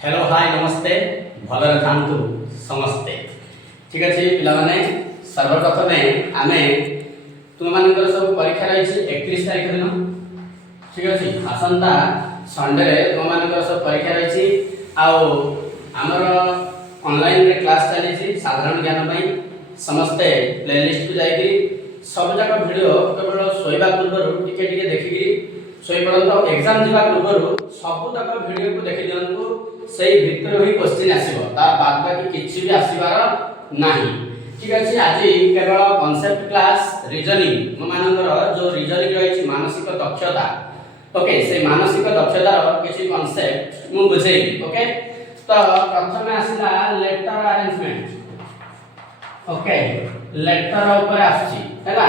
Hello hi नमस्ते भलरे थांतु समस्ते ठीक अच्छे पे सर्वप्रथम आम तुम मान सब परीक्षा रही 31 तारीख दिन ठीक अच्छे आसंता संडे तुम मान सब परीक्षा रही आमर ऑनलाइन रे क्लास चली साधारण ज्ञान समस्ते प्लेलिस्ट को जाकि सब जाक वीडियो केवल शोवा पूर्व टिके देखिकी शोई पड़ो एग्जाम जीवा पूर्व सब तक वीडियो को देखि दियंतु से भितर ही क्वेश्चन आसीबो ता बाद बाकी किछि भी आसीबार नाही ठीक अछि आज केवल कांसेप्ट क्लास रीजनिंग मानकर जो रीजनिंग रही मानसिक दक्षता ओके से मानसिक दक्षतार किछि कांसेप्ट मु बुझेबी ओके तो प्रथम आसीला लेटर अरेंजमेंट ओके लेटर ऊपर आछि हैला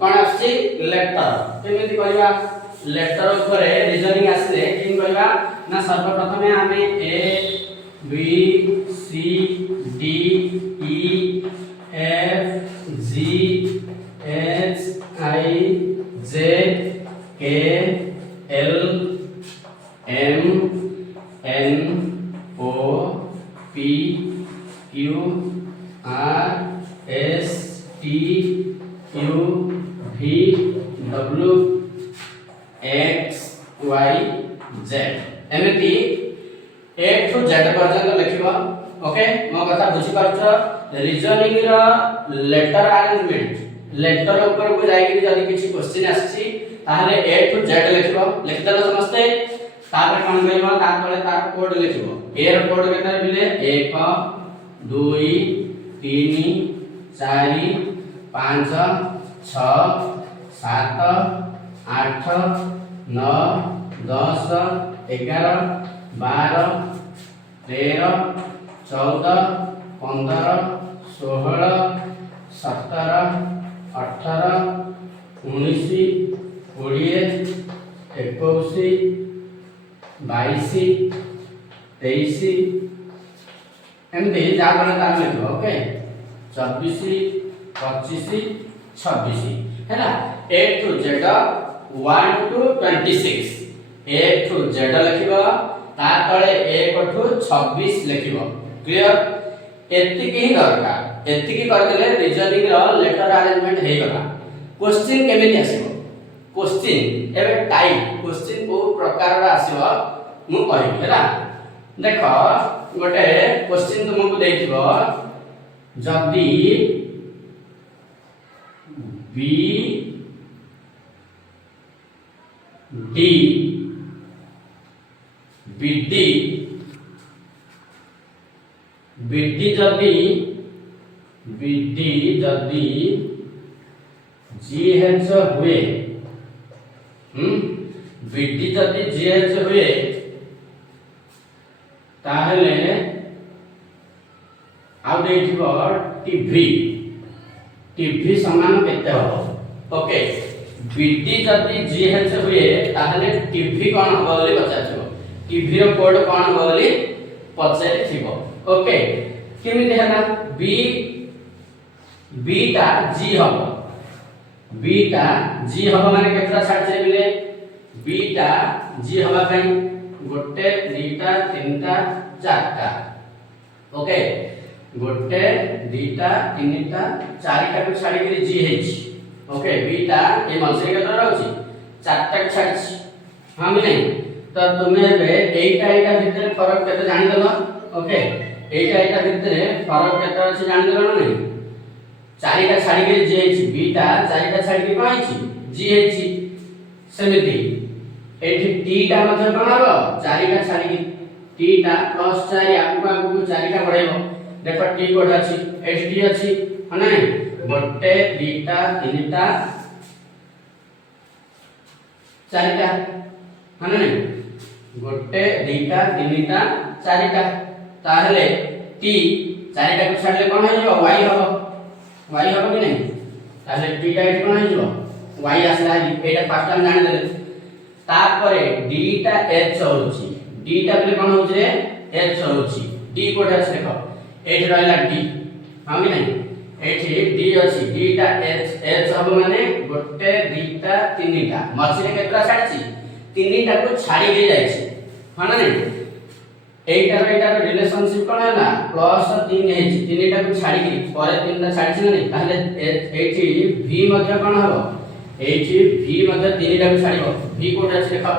कोन आछि लेटर केमिति करबा लेटर ऊपर रीजनिंग आसीले किन करबा ना सर्वप्रथम आमे A B C D E F G H I J K L M N O P Q R S T U V W X Y Z एमती ए टू जेड पर्यंत लिखिबो okay मो कथा बुझी पाछो रीजनिंग रो letter arrangement letter ऊपर को जाई कि जदी किछि क्वेश्चन आछि ताहले ए टू जेड लिखिबो लिख देलो समझते तापर कोन करबो ता तळे तार कोड लिखिबो ए रो कोड केते बिले 1 2 3 4 5 6 7 8 9 10 11 12 13 14 15 16 17 18 19 20 21 22 23 एमती जाबले तार लिखो ओके 24 25 26 हैला A to Z 1 to 26 A to Z लिखिबो ता तळे 1 टू 26 लिखिबो क्लियर एतिकी ही दरकार एतिकी कर देले रीजनिंग रो लेटर अरेंजमेंट हे गला क्वेश्चन केमिति आसीबो क्वेश्चन एबे टाइप क्वेश्चन को प्रकार रा आसीबो मु कहि हैला देखो गोटे क्वेश्चन तुमको देथिबो जदी बी डी बीडी बीडी जदी जीएच हुए बीडी जदी जीएच हुए ताहले आ देथिबो टीवी टीवी समान केते हो ओके बीडी जदी जीएच हुए ताहले टीवी कोन हो बोली पचाथिबो टीवी रो कोड कोन हो बोली पचाथिबो ओके केमिति हैना बी बीटा जी हो बीटा जी हो माने केतरा छाड छै बिले बीटा जी हवा पई गोटे दीटा तीनटा चारटा ओके गोटे दीटा तीनटा चारटा को छाडी के जी हेछि ओके बीटा ए मझे केतरा रहउछि चारटा को छाडी हां कि नहीं तो तुमे बे एटा भितर फरक केते जानि देलो ओके एटा भितर फरक केते अछि जानि देलो नै चारिटा छाडी के जी हेछि बीटा चारिटा छाडी के कोन हेछि जी हेछि सेमिति एठी टीटा मध्ये कोन हबो चारिटा छाडी के टीटा प्लस 4 आगु आगु चारिटा बढ़ाइबो देखो टी कोड अछि एच डी अछि हने गोटे दीटा तीनटा चारिटा हने गोटे दीटा तीनटा चारिटा ताहले टी चारिटा को छाडले कोन हो जइबो y हबो कि नहीं ताहले टीटा एठी कोन हो जइबो y आसला एटा फास्ट टाइम जानि देले तापरे डीटा एच होछि डीटा बले कोन होछे एच होछि डी कोड आस देखो एठी रहला डी हां कि नहीं एठी डी अछि डीटा एच एच हबो माने गोटे दीटा तीनटा मछरे केतरा छाडछि तीनटा को छाडी दे जायछि हां ना नहीं एटार रिलेशनशिप कोन है ना प्लस 3 है तीनटा को छाडी की परे तीनटा छाडी छी नहीं ताहले एठी v मध्ये कोन हबो एठी v मध्ये तीनटा को छाडीबो v कोटा छै देखो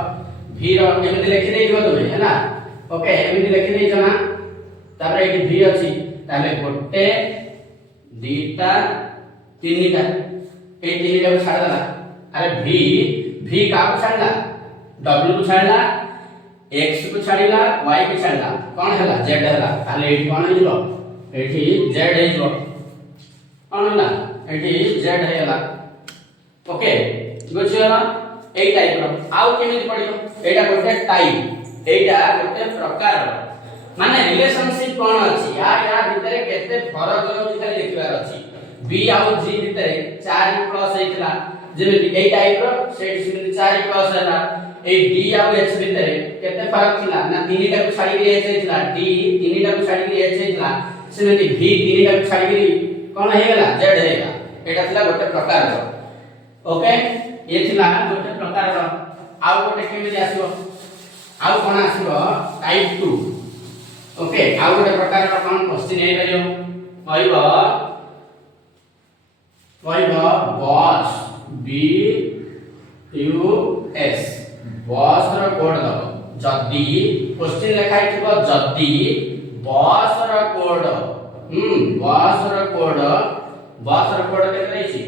v रो एमिति लिखि नै दिबो तुमे है ना ओके एमिति लिखि नै जना तापर एठी v अछि ताहले गोटे दीटा तीनटा ए तीनटा को छाड देला अरे v का को छाडला w को छाडला x को छाडीला y को छाडला कोन हला z हला ताले एठी कोन हिजो एठी z हिजो कोन हला एठी z हला ओके बुझियला ए टाइप रो आउ केमिति पडियो एटा गोटे टाइप एटा गोटे प्रकार माने रिलेशनशिप कोन अछि या भितरे केते फरक रहउछि खाली लिखिबार अछि b आउ g भितरे 4 प्लस हेतला जेमिति ए टाइप रो सेट सिमिति 4 प्लस हला ए d आउ h भितरे केते फरक थिला ना तीनटा को छाडी के h हेतला d तीनटा को छाडी के h हेतला सेमिति v तीनटा को छाडी के कोन हेगला z हेगा एटा थिला गोटे प्रकार रो ओके ये थिला गोटे प्रकार रो आउ गोटे केमिति आसीबो आउ कोन आसीबो टाइप 2 ओके आउ गोटे प्रकार रो कोन क्वेश्चन हे परियो कहइबो bus b u s bus रो कोड दबो जदी क्वेश्चन लिखाइ थिबो जदी बॉस रो कोड बॉस रो कोड केते रहइछि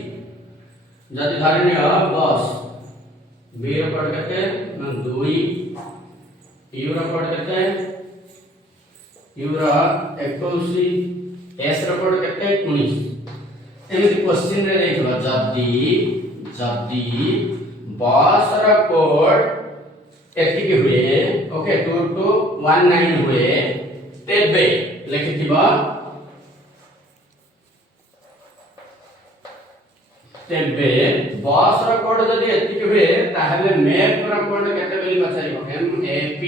जदी धरि नियो बॉस b रो कोड केते 2 u रो कोड केते u रो 21 s रो कोड केते 19 एमिति क्वेश्चन रे देखबो जदी बॉस रो कोड एतिक हुए ओके 2219 हुए तेबे लिखिथिबो तेबे बॉस रो कोड जदी एतिक हुए ताहले मैप रो कोड केते बेली पछाइबो map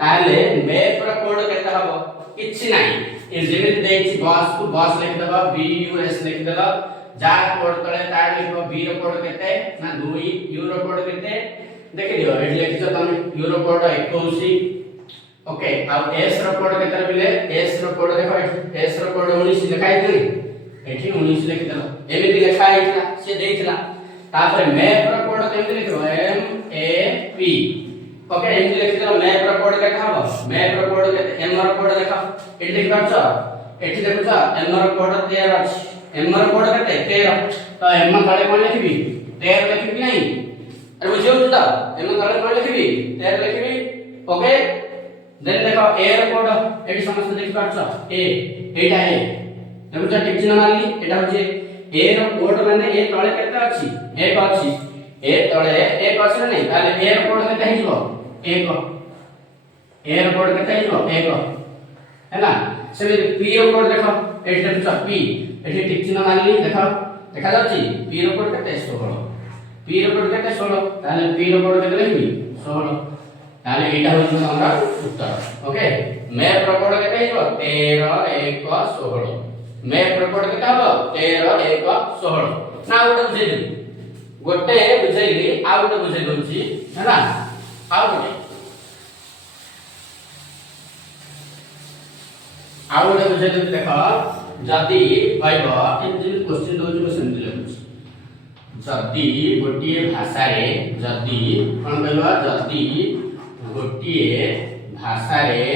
ताहले मैप रो कोड केते हबो किछि नाही इन जेमिति देछि बॉस को बॉस लिख देबो bus लिख देबो जा कोड तळे तार लिखबो b रो कोड केते ना 2 u रो कोड केते देखि दियो एठी लिखिछ तमे u रो कोड 21 ओके अब s रो कोड केते बिले s रो कोड देखो s रो कोड 19 लिखाइ छै एठी 19 लिखि देलो एमिति लिखा आइला से देइछला तापर मैप रो कोड केमिति लिखबो m a p ओके एमिति लिखि देलो मैप रो कोड केते हबो मैप रो कोड केते m रो कोड देखो एठी लिखि पाछो एठी देखुछ m रो कोड 13 अछि m रो कोड केते 13 तो m तळे कोन लिखबी 13 लिखबी नाही अरे बुझियो त m तळे कोन लिखबी 13 लिखबी ओके देन देखो a रो कोड एठी समस्त देखि पाछो a एटा a देखुछ टिक चिन्ह मारली एटा होचे a रो कोड माने a तळे केते अछि 1 अछि a तळे 1 अछि नै ताले a रो कोड केते हिजो 1 a रो कोड केते हिजो 1 हैला से p रो कोड देखो एठी देखुछ p एठी टिक चिन्ह मारली देखो देखा जाउची p रो कोड केते 16 p रो कोड केते 16 ताले p रो कोड केते लिखबी 16 ताले एटा होची हमरा उत्तर ओके मैप रो कोड केते हिजो 13 1 16 मैप रो कोड केते हबो 13 1 16 ना गोटे बुझैली आ गोटे बुझै दउची हैला आ गोटे बुझै दउची देखो जदी कहबो एमि क्वेश्चन दउची को सेमति लिखुची जदी गोटिए भाषा रे जदी कोन कहबो जदी गोटिए भाषा रे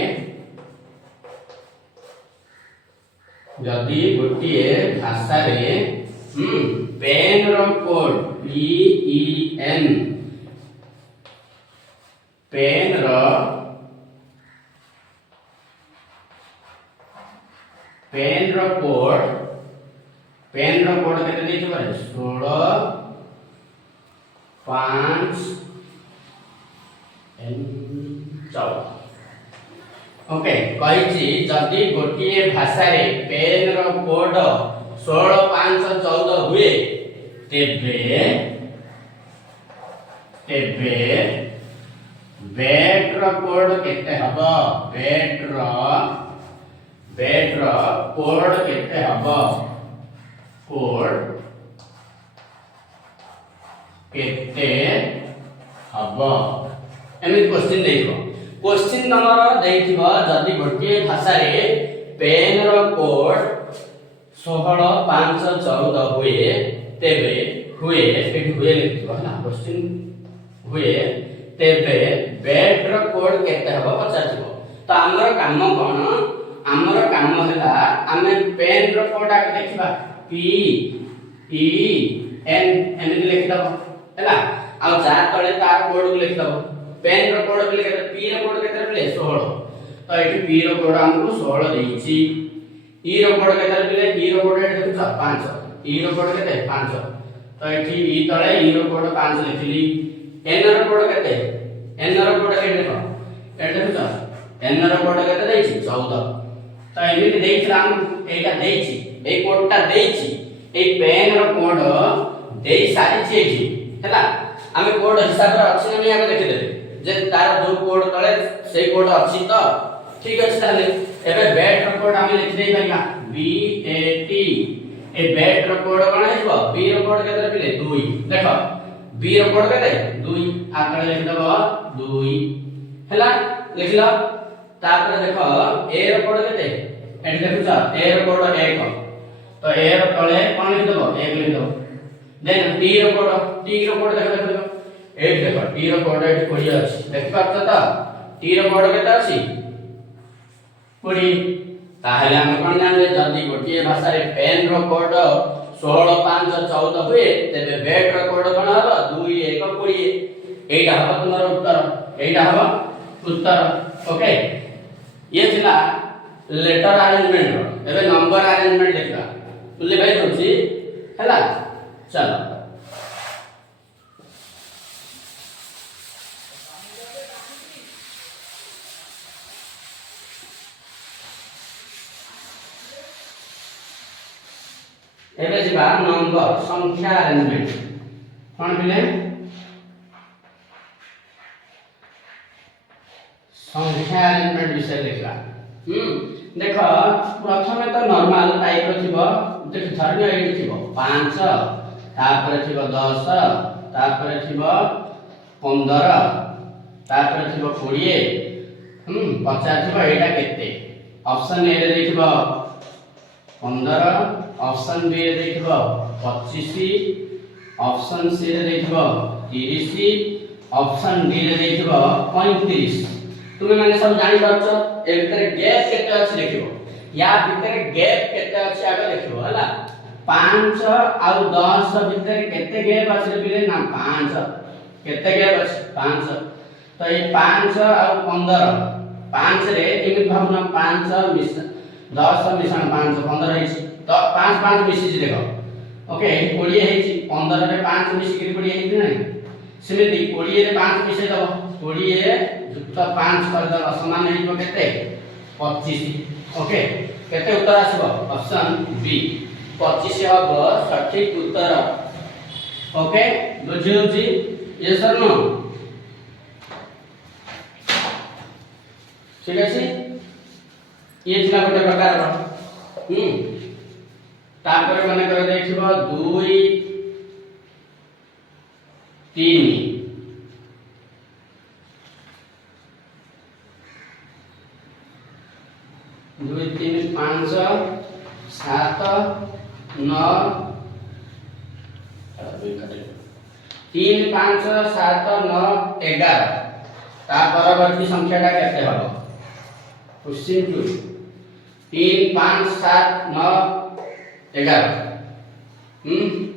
जदी गोटिए भाषा रे पेन रो code p e n pen रो कोड केते देछ बारे 16 5 n 14 ओके कहिछि जदी गोटिए भाषा रे पेन रो कोड 16 5 14 हुए तेबे बैट रो कोड केते हबो बैट रो कोड केते हबो कोड केते हबो एमित क्वेश्चन देखो क्वेश्चन नंबर देथिबो जदि गोटे भाषा रे पेन रो कोड 16 5 14 हुए तेबे हुए एठी हुए लिखिबो ना क्वेश्चन हुए तेबे बैट रो कोड केते हबो पचाथिबो। तो हमर काम कोन हमर काम हला हमें पेन रो कोड आ देखिबा पी ई एन एन लिखि दबो हला आ जा तळे तार कोड लिखि दबो। पेन रो कोड बिले केते पी रो कोड केते बिले 16 तो एठी पी रो कोड हमकु 16 देइची। ई रो कोड केते बिले ई रो कोड एठी देखुछ 5 ई रो कोड केते 5 तो एठी ई तळे ई रो कोड 5 लिखिली। एन रो कोड केते एन रो कोड केते देखो एठी देखुछ एन रो कोड केते देइची 14 तो एमिति देइछला हम एटा देइची ए कोडटा देइची ए पेन रो कोड देइ सारिची एठी हला आमे कोड हिसाब रे अछि नै आमे देखि देले जे तार जो कोड तळे से कोड अछि तो ठीक अछि ताले एबे बैट रो कोड आमे लिखि देइ पाइबा B A T A bat रो कोड कोन हेबो बी रो कोड केते पिले 2 देखो बी रो कोड केते 2 आकळे लिखि दबो 2 हला लिखलो तापर देखो ए रो कोड केते एठी देखुछ ए रो कोड 1 तो ए रो तळे कोन लिखि दबो 1 लिखि दबो देन टी रो कोड देखो ए देखो टी रो कोड एठी कोडी अछि देखि पाछो त टी रो कोड केते अछि कोडी ताहेले हम कोन जानले जदी गोटिए भाषा रे पेन रो कोड 16 5 14 हुए तेबे बैट रो कोड कोन हबो 2 1 20 एटा हबो तुमर उत्तर एटा हबो उत्तर ओके ये थिला लेटर अरेंजमेंट रो एबे नंबर अरेंजमेंट देखला तुले भाई होची हला चलो एबे जिबा नंबर संख्या अरेंजमेंट कोन बिले संख्या अरेंजमेंट विषय देखला देखो प्रथमे तो नॉर्मल टाइप रो थिबो देख धरनिया एठी थिबो 5 तापर थिबो 10 तापर थिबो 15 तापर थिबो 20 50 थिबो एटा केते ऑप्शन ए रे देखिबो 15 ऑप्शन बी रे देखिबो 25 ऑप्शन सी रे देखिबो 30 ऑप्शन डी रे देखिबो 35 तुमे माने सब जानि परछो ए भीतर गैप केते अछि देखिबो या भीतर गैप केते अछि आगे देखिबो हला 5 आ 10 भीतर केते गैप अछि बिले ना 5 केते गैप अछि 5 तो ए 5 आ 15 5 रे एमि भावना 5 मिस 10 मिश्रण 5 15 हेछि तो 5 5 मिसिछि देखो ओके 20 हेछि 15 रे 5 मिसि कि 20 हेछि नै सेमिति 20 रे 5 मिसै दबो 20 युक्त 5 कर दबो समान हेइबो केते 25 ओके केते उत्तर आसीबो ऑप्शन बी 25 हबो सठिक उत्तर ओके बुझियो जी यस और नो ठीक अछि ये थिला गोटे प्रकार रो तापर माने कर देखिबो 2 3 2 3 5 7 9 3 5 7 9 11 ता परवर्ती संख्याटा केते हबो क्वेश्चन 2 3 5 7 9 11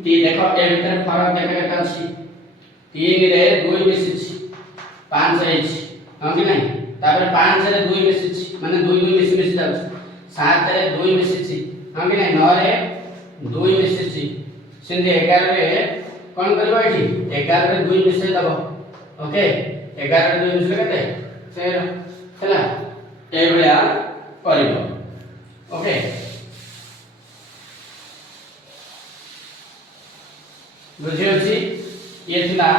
ती देखो ए भीतर फरक केते केते अछि 3 रे 2 मिसिछि 5 हेछि हम कि नै तापर 5 रे 2 मिसिछि माने 2 2 मिसि जाउछि 7 रे 2 मिसिछि हम कि नै 9 रे 2 मिसिछि सिंधे 11 रे कोन करबो एठी 11 रे 2 मिसै दबो ओके 11 रे 2 मिसले केते 13 हैला ए भलिया करिवो ओके बुझियो छी ये थिला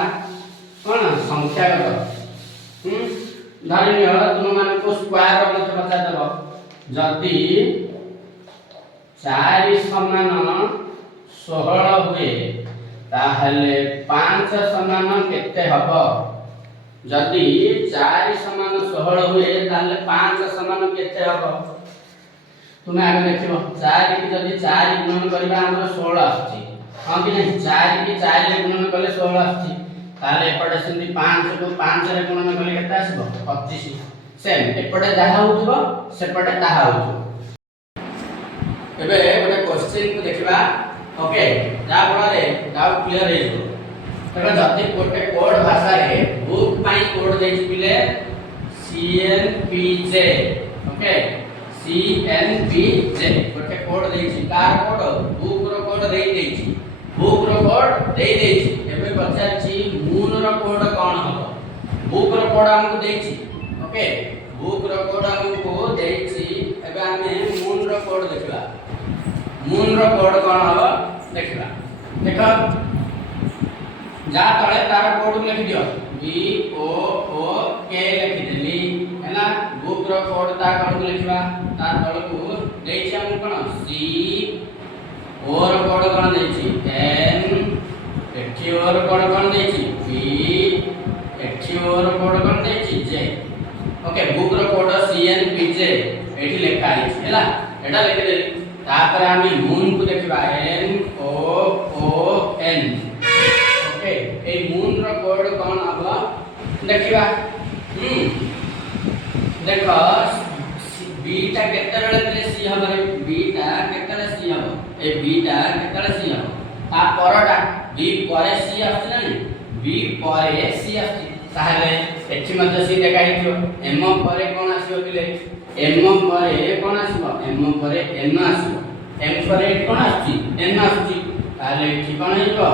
कोन संख्यागत धरिनियो तुम माने को स्क्वायर रो मते बता देबो जदी 4 समान 16 हुए ताहले 5 समान केते हबो जदि 4 समान 16 हुए ताले 5 समान केते हबो तुमे आगे देखिबो 4 की जदि 4 गुणन करबा हमर 16 आछि हां कि नहीं 4 की 4 रे गुणन करले 16 आछि ताले एपटे सेंती 5 को 5 रे गुणन करले केते आसीबो 25 सेम एपटे जाहा होतबो सेपटे ताहा होतबो एबे गोटे क्वेश्चन को देखिबा ओके जा फଳରେ डाउट क्लियर हे जो तबे जति गोटे कोड भाषा रे बुक पाई कोड देछि पिले CNPJ ओके CNPJ गोटे कोड देछि कार कोड बुक रो कोड देइ देछि बुक रो कोड देइ देछि एबे पचारछि मून रो कोड कोन हबो बुक रो कोड हमकु देछि ओके बुक रो कोड हमकु देछि एबे हमें मून रो कोड देखला मून रो कोड कोन हबो देखला देखो जा तळे तार कोड लिखि दियो BOOK लिखि देली हैना बुक रो कोड ता कोड लिखिबा ता तळकु देछि हम कोन C O रो कोड कोन देछि N एठी O रो कोड कोन देछि B एठी O रो कोड कोन देछि J ओके बुक रो कोड CNPJ एठी लेखा आइछि हैला एटा लिखि देली तापर आमी मून को देखिबा MOON ओके ए मून रो कोड कोन हबो देखिबा देखो बीटा केते बेले तले सी हबो रे बीटा केते सी हबो ए बीटा केते सी हबो ता परडा बी परे सी आछि ना बी परे सी आछि ताहले एठी मध्ये सी देखाइ दियो एम परे कोन आसीबो बिले एम परे कोन आसीबो एम परे एन आसीबो एम परे कोन आछि एन आछि ताहले एठी कोन हेबो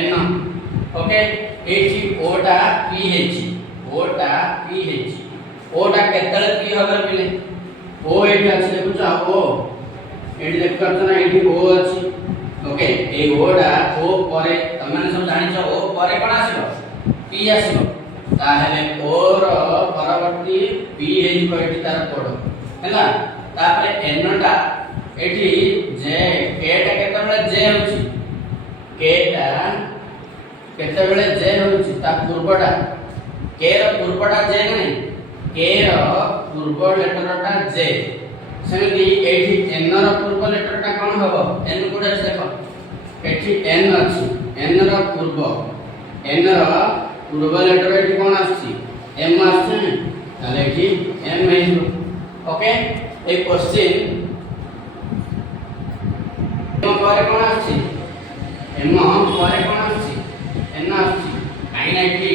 एन ओके एठी ओटा पी हेछि ओटा पी हेछि ओटा केतले पी हबर बिले ओ एठी अछि देखुछ ओ एठी देखत ना एठी ओ अछि ओके ए ओटा ओ परे तमने सब जानिछ ओ परे कोन आसीबो पी आसीबो ताहले ओ रो परवर्ती पी हेछि एठी तार कोड हैला तापरे एन टा एठी जे के टा केतबेले जे होछि के टा केतबेले जे होछि ता पूर्वटा के रो पूर्वटा जे नै के रो पूर्व लेटर टा जे सेमि एठी एन रो पूर्व लेटर टा कोन हबो एन कोड अछि देखो एठी एन अछि एन रो पूर्व एन रो पूर्व लेटर एठी कोन आछि एम आछि ताले एठी एम हेइलो ओके ए क्वेश्चन एम परे कोन आछि एम परे कोन आछि एन आछि काइना एठी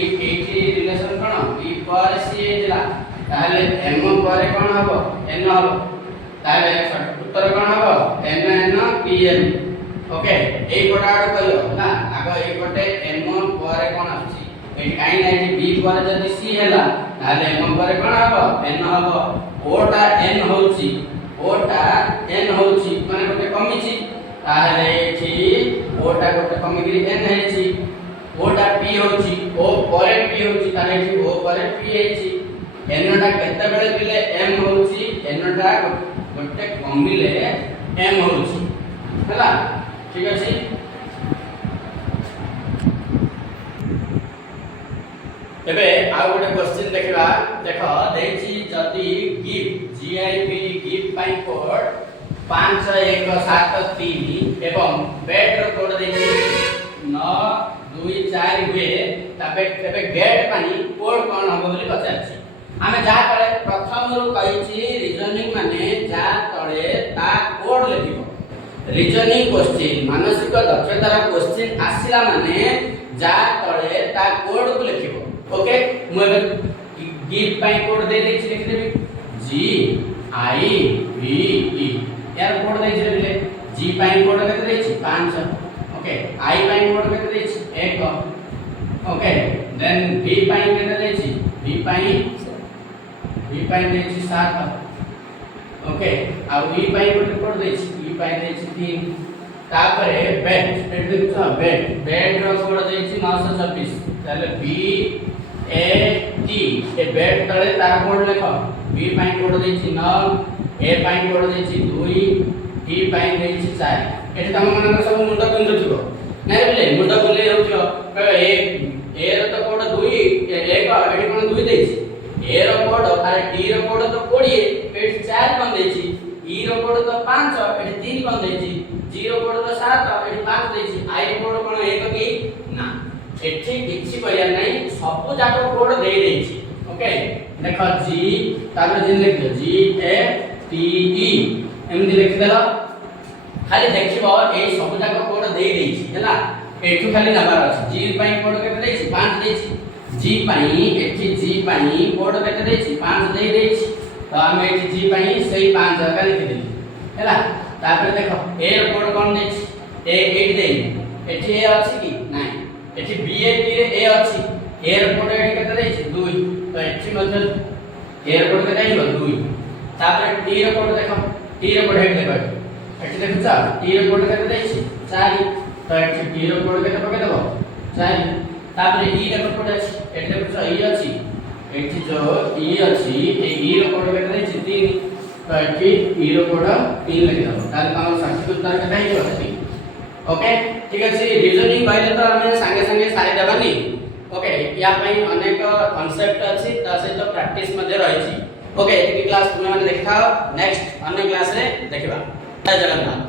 रिलेशन कोन बी पर सी हेला ताले एम परे कोन हबो एन हबो ताले उत्तर कोन हबो एन पी एन ओके ए कोटाड करियो ना आगो ए कोटे एम परे कोन आछि एठी काइना एठी बी पर जदी सी हेला ताले एम परे कोन हबो एन हबो ओटा एन होछि माने कोटे कमिछि ताहले एठी ओटा कोटे कमिगिरी एन हेछि ओटा पी होछि ओ परे पी होछि ताले एठी ओ परे पी हेछि एन टा केते बेले बिले एम होछि एन टा कोटे कमिले एम होछि हैला ठीक अछि एबे आ गोटे क्वेश्चन देखिबा देखो देछि जदी गिफ्ट GIF गिफ्ट पाई कोड 5173 एवं बेट रो कोड देछि 924 हुए तबे तबे गेट पानी कोड कोन हबो बोली पचारछि आमे जा तळे प्रथम रु कहिछि रीजनिंग माने जा तळे ता कोड लिखिबो रीजनिंग क्वेश्चन मानसिक दक्षतार क्वेश्चन आसिला माने जा तळे ता कोड को लिखिबो ओके मु गिफ्ट पाई कोड दे देछि लिखि देबी GIVE यार कोड देछि रे G पाई कोड केते देछि 5 ओके I पाई कोड केते देछि 1 ओके देन V पाई केते देछि V पाई देछि 7 ओके आ V पाई कोड देछि V पाई देछि 3 तापरे बेट एट देखो बेट रो कोड देछि 926 ताले B A T A bat तळे तार कोड लेखो B पाई कोड देछि 9 A पाई कोड देछि 2 T पाई देछि 4 एठी तम मनकर सब मुंड बिंदु थिबो नै बोले मुंड बुले होथियो ए रो तो कोड 2 A एक एठी कोन 2 देछि ए रो कोड अरे डी रो कोड तो 20 एठी 4 कोन देछि ई रो कोड तो 5 एठी 3 कोन देछि जी रो कोड तो 7 एठी 5 देछि आई रो कोड कोन 1 की ना एठी किछि करिया नै सब जाको कोड दे देछि ओके देखो जी तापर जिन लिख दो जी ए टी ई एमदी लिख देला खाली देखिबो ए सब जाको कोड दे देछि हैला एठु खाली नंबर अछि जी पई कोड केते देछि 5 देछि जी पई एठी जी पई कोड केते देछि 5 दे देछि तो हम एठी जी पई सही 5 का लिख देली हैला तापर देखो ए रो कोड कोन देछि ए 8 देनि एठी ए अछि कि नाही एठी बी ए टी रे ए अछि ए रो कोड एठी केते देछि 2 तो एठी मतलब ए रो कोड केते आइबो 2 तापर टी रो कोड देखो टी रो कोड एठी देखो एठी देखो टी रो कोड केते देछि 4 तो एठी टी रो कोड केते पके देबो 4 तापर ई देखो कोड अछि एठी देखो ई अछि एठी जो ई अछि ए ई रो कोड केते देछि 3 तो एठी ई रो कोड 3 लिखि देबो तार काम सठिक उत्तर केते आइबो सेठी ओके ठीक अछि रीजनिंग कहले तो हम संगे संगे सारी देबानी ओके या पई अनेक कांसेप्ट अछि ता से तो प्रैक्टिस मध्ये रहिछि ओके एती क्लास तुमे माने देखाओ नेक्स्ट अन्य क्लास रे देखिबा जय जगन्नाथ।